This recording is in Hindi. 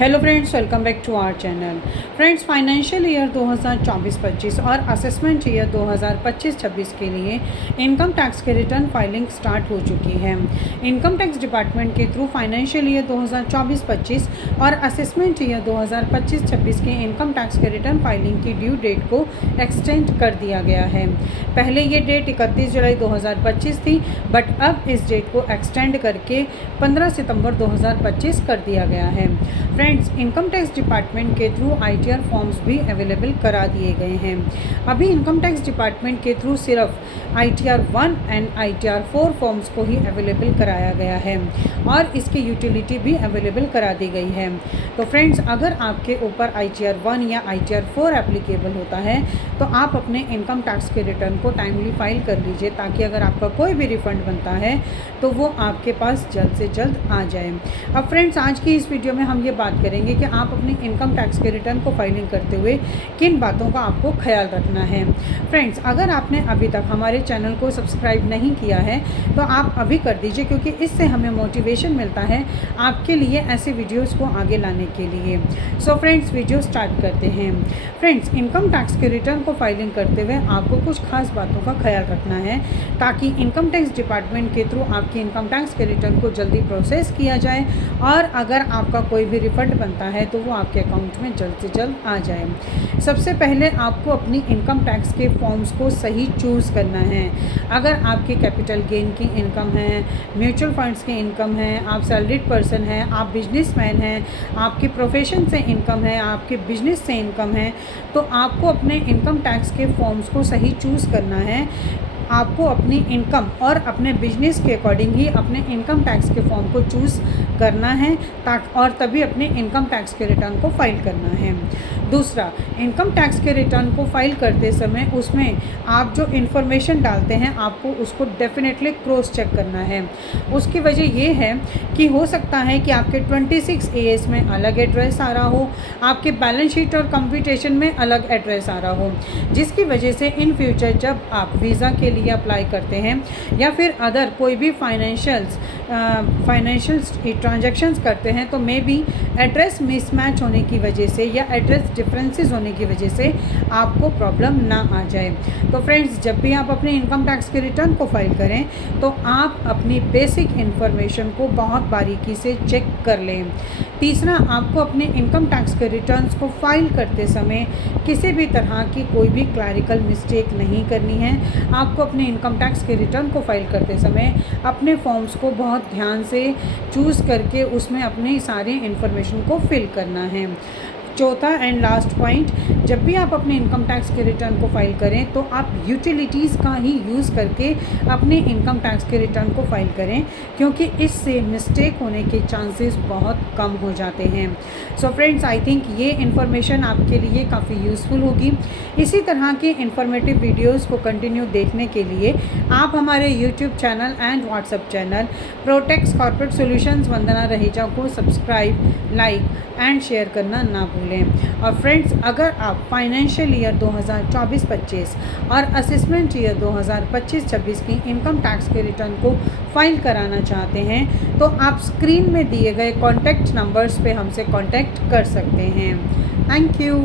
Hello friends, welcome back to our channel. Friends, financial year 2024-25 और असेसमेंट ईयर 2025-26 के लिए इनकम टैक्स के रिटर्न फाइलिंग स्टार्ट हो चुकी है। इनकम टैक्स डिपार्टमेंट के थ्रू फाइनेंशियल ईयर 2024-25 और असेसमेंट ईयर 2025-26 के इनकम टैक्स के रिटर्न फाइलिंग की ड्यू डेट को एक्सटेंड कर दिया गया है। पहले ये डेट 31 जुलाई 2025 थी, बट अब इस डेट को एक्सटेंड करके 15 सितंबर 2025 कर दिया गया है। फ्रेंड्स, इनकम टैक्स डिपार्टमेंट के थ्रू ITR फॉर्म्स भी अवेलेबल करा दिए गए हैं। अभी इनकम टैक्स डिपार्टमेंट के थ्रू सिर्फ ITR 1 एंड ITR 4 फॉर्म्स को ही अवेलेबल कराया गया है और इसकी यूटिलिटी भी अवेलेबल करा दी गई है। तो फ्रेंड्स, अगर आपके ऊपर ITR 1 या ITR 4 एप्लीकेबल होता है तो आप अपने इनकम टैक्स के रिटर्न को टाइमली फाइल कर लीजिए, ताकि अगर आपका कोई भी रिफंड बनता है तो वो आपके पास जल्द से जल्द आ जाए। अब फ्रेंड्स, आज की इस वीडियो में हम ये बात करेंगे कि आप अपनी इनकम टैक्स के रिटर्न को फाइलिंग करते हुए किन बातों का आपको ख्याल रखना है। फ्रेंड्स, अगर आपने अभी तक हमारे चैनल को सब्सक्राइब नहीं किया है तो आप अभी कर दीजिए, क्योंकि इससे हमें मोटिवेशन मिलता है आपके लिए ऐसे वीडियोस को आगे लाने के लिए। सो फ्रेंड्स, वीडियो स्टार्ट करते हैं। फ्रेंड्स, इनकम टैक्स के रिटर्न को फाइलिंग करते हुए आपको कुछ खास बातों का ख्याल रखना है, ताकि इनकम टैक्स डिपार्टमेंट के थ्रू आपकी इनकम टैक्स के रिटर्न को जल्दी प्रोसेस किया जाए और अगर आपका कोई भी रिफंड बनता है तो वो आपके अकाउंट में जल्द से जल्द आ जाए। सबसे पहले आपको अपनी इनकम टैक्स के फॉर्म्स को सही चूज़ करना है। अगर आपकी कैपिटल गेन की इनकम है, म्यूचुअल फंड्स की इनकम है, आप सैलरीड पर्सन हैं, आप बिजनेसमैन हैं, आपकी प्रोफेशन से इनकम है, आपके बिजनेस से इनकम है, तो आपको अपने इनकम टैक्स के फॉर्म्स को सही चूज़ करना है। आपको अपनी इनकम और अपने बिजनेस के अकॉर्डिंग ही अपने इनकम टैक्स के फॉर्म को चूज़ करना है, और तभी अपने इनकम टैक्स के रिटर्न को फाइल करना है। दूसरा, इनकम टैक्स के रिटर्न को फाइल करते समय उसमें आप जो इन्फॉर्मेशन डालते हैं आपको उसको डेफिनेटली क्रॉस चेक करना है। उसकी वजह ये है कि हो सकता है कि आपके 26 AS में अलग एड्रेस आ रहा हो, आपके बैलेंस शीट और कंप्यूटेशन में अलग एड्रेस आ रहा हो, जिसकी वजह से इन फ्यूचर जब आप वीज़ा के लिए अप्लाई करते हैं या फिर अदर कोई भी फाइनेंशियल ट्रांजैक्शंस करते हैं तो मे बी एड्रेस मिसमैच होने की वजह से या एड्रेस डिफरेंसेस होने की वजह से आपको प्रॉब्लम ना आ जाए। तो फ्रेंड्स, जब भी आप अपने इनकम टैक्स के रिटर्न को फाइल करें तो आप अपनी बेसिक इन्फॉर्मेशन को बहुत बारीकी से चेक कर लें। तीसरा, आपको अपने इनकम टैक्स के रिटर्न्स को फाइल करते समय किसी भी तरह की कोई भी क्लैरिकल मिस्टेक नहीं करनी है। आपको अपने इनकम टैक्स के रिटर्न को फाइल करते समय अपने फॉर्म्स को बहुत ध्यान से चूज़ करके उसमें अपनी सारी इन्फॉर्मेशन को फिल करना है। चौथा एंड लास्ट पॉइंट, जब भी आप अपने इनकम टैक्स के रिटर्न को फाइल करें तो आप यूटिलिटीज़ का ही यूज़ करके अपने इनकम टैक्स के रिटर्न को फाइल करें, क्योंकि इससे मिस्टेक होने के चांसेस बहुत कम हो जाते हैं। सो फ्रेंड्स, आई थिंक ये इन्फॉर्मेशन आपके लिए काफ़ी यूज़फुल होगी। इसी तरह के इन्फॉर्मेटिव वीडियोज़ को कंटिन्यू देखने के लिए आप हमारे YouTube channel and WhatsApp channel Protex corporate solutions Vandana Raheja को सब्सक्राइब, लाइक एंड शेयर करना ना भूलें। और फ्रेंड्स, अगर आप फाइनेंशियल ईयर 2024-25 और असेसमेंट ईयर 2025-26 की इनकम टैक्स के रिटर्न को फाइल कराना चाहते हैं तो आप स्क्रीन में दिए गए कॉन्टैक्ट नंबर्स पे हमसे कॉन्टैक्ट कर सकते हैं। Thank you.